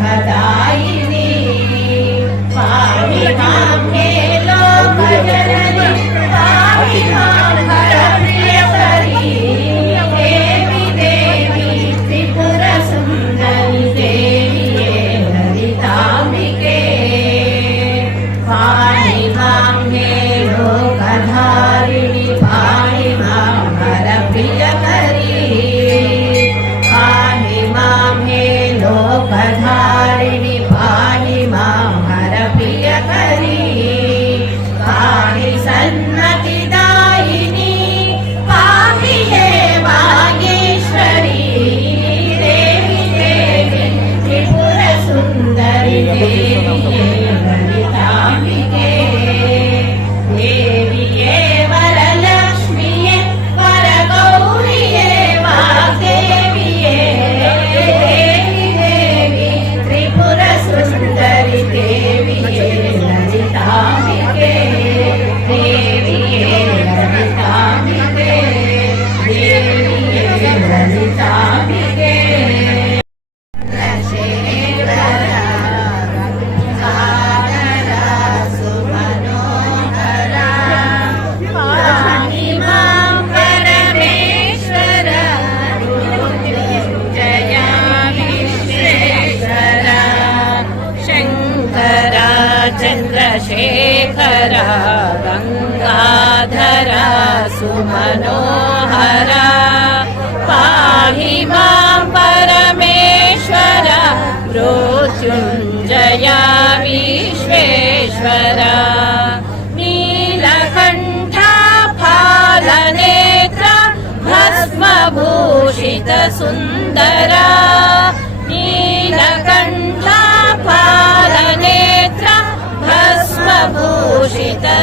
พระเจ้า शेखरा गङ्गाधर सुमनोहर पाहि मां परमेश्वर प्रोत्युञ्जया विश्वेश्वर। नीलकण्ठालनेत्र भस्मभूषित सुन्दरा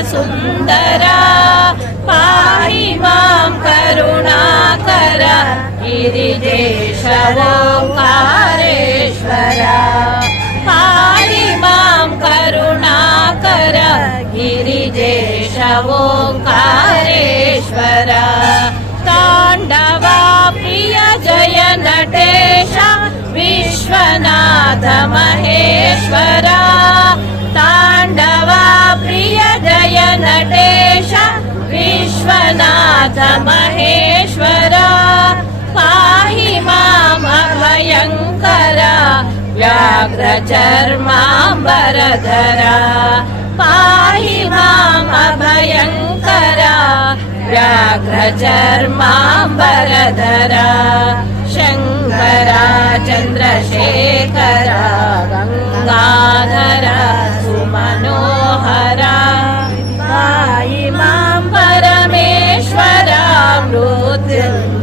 सुन्दरा पाहि मां करुणाकर गिरिजेशवो पाहि मां करुणाकर गिरिजेशवो कारेश्वर ताण्डवा प्रिय जय नटेश विश्वनाथ महेश्वरा। नटेश विश्वनाथ महेश्वरा। पाहि मामभयङ्करा व्याघ्रचर्माम्बरधरा। पाहि मामभयङ्करा व्याघ्रचर्माम्बरधरा। शङ्करा चन्द्रशेखरा गङ्गाधरा।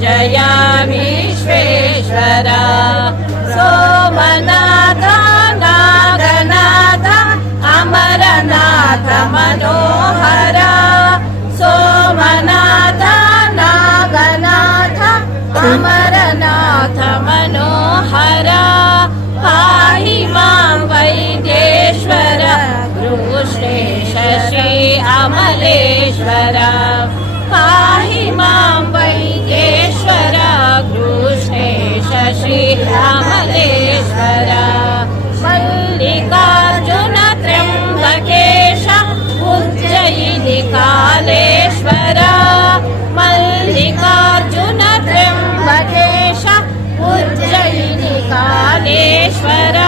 जयामि विश्वेश्वरा सोमनाथ नागनाथ अमरनाथ मनो Ishvara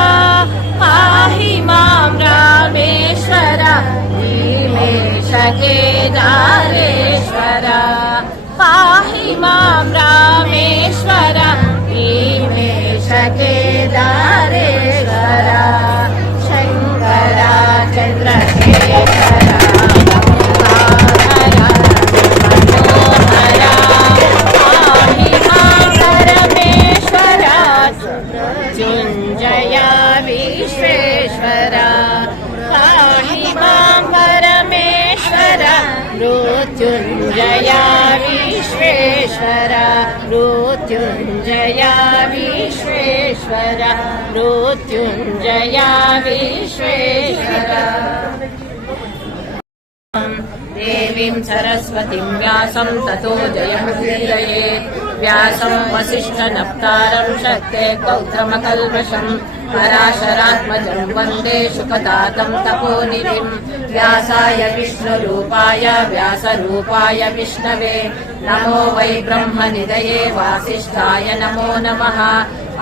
विश्वेश्वरा। पाहि मां परमेश्वरा मृत्युञ्जया विश्वेश्वरा मृत्युञ्जया विश्वेश्वरा मृत्युञ्जया विश्वेश्वरा। देवीं सरस्वतीं व्यासं ततो जयमुदीरयेत् व्यासं वसिष्ठनप्तारं शक्ते गौतमकल्मषम् पराशरात्मजं वन्दे शुकदातं तपोनिधिं व्यासाय विष्णुरूपाय व्यासरूपाय विष्णवे नमो वै ब्रह्मनिधये वासिष्ठाय नमो नमः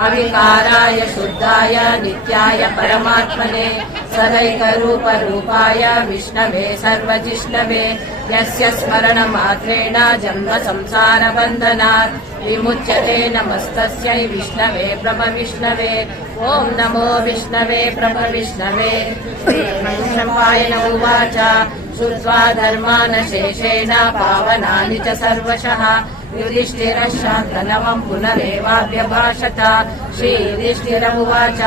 अविकाराय, शुद्धाय, नित्याय परमात्मने, सदैकरूपरूपाय विष्णवे, सर्वजिष्णवे, यस्य स्मरणमात्रेण जन्म संसारबन्धनात् विमुच्यते नमस्तस्यै विष्णवे प्रभविष्णवे ॐ नमो विष्णवे प्रभविष्णवे श्रीमन्त्रपायन उवाच श्रुत्वा धर्मानशेषेण पावनानि च सर्वशः। युधिष्ठिरः शान्तनवम् पुनरेवाभ्यभाषत श्रीयुधिष्ठिरमुवाच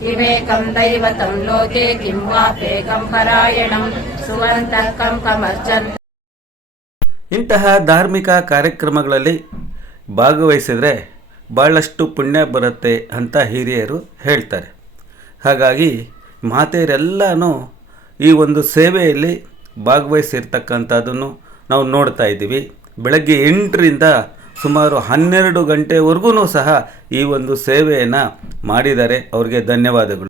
किमेकं दैवतं लोके किं वाप्येकं परायणं सुवन्तः कं कमर्चन्त ಇಂತಹ ಧಾರ್ಮಿಕ ಕಾರ್ಯಕ್ರಮಗಳಲ್ಲಿ ಭಾಗವಹಿಸಿದರೆ ಭಾಳಷ್ಟು ಪುಣ್ಯ ಬರುತ್ತೆ ಅಂತ ಹಿರಿಯರು ಹೇಳ್ತಾರೆ ಹಾಗಾಗಿ ಮಾತೆಯರೆಲ್ಲನೂ ಈ ಒಂದು ಸೇವೆಯಲ್ಲಿ ಭಾಗವಹಿಸಿರ್ತಕ್ಕಂಥದ್ದನ್ನು ನಾವು ನೋಡ್ತಾ ಇದ್ದೀವಿ ಬೆಳಗ್ಗೆ ಎಂಟರಿಂದ ಸುಮಾರು ಹನ್ನೆರಡು ಗಂಟೆವರೆಗೂ ಸಹ ಈ ಒಂದು ಸೇವೆಯನ್ನು ಮಾಡಿದ್ದಾರೆ. ಅವರಿಗೆ ಧನ್ಯವಾದಗಳು.